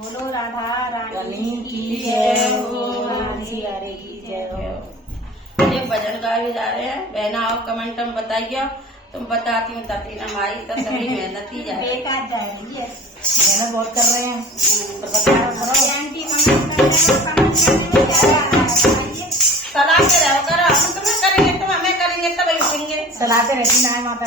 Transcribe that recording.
बोलो राधा रानी की जय हो, सिया रे की जय हो। ये भजन गाए जा रहे हैं। बहना आओ कमेंट में बताइए, तुम बताती हूँ तभी हमारी तो सभी मेहनती जाए। बेकार जाएगी ये। मेहनत बहुत कर रहे हैं तो बताया करो। आंटी कमेंट कर रहे हो, कमेंट करने में क्या आ रहा है? सलाहते रहो करो, हम तुम्हें करेंगे तुम हमें करेंगे तब उठेंगे। सलाहते रहती ना माता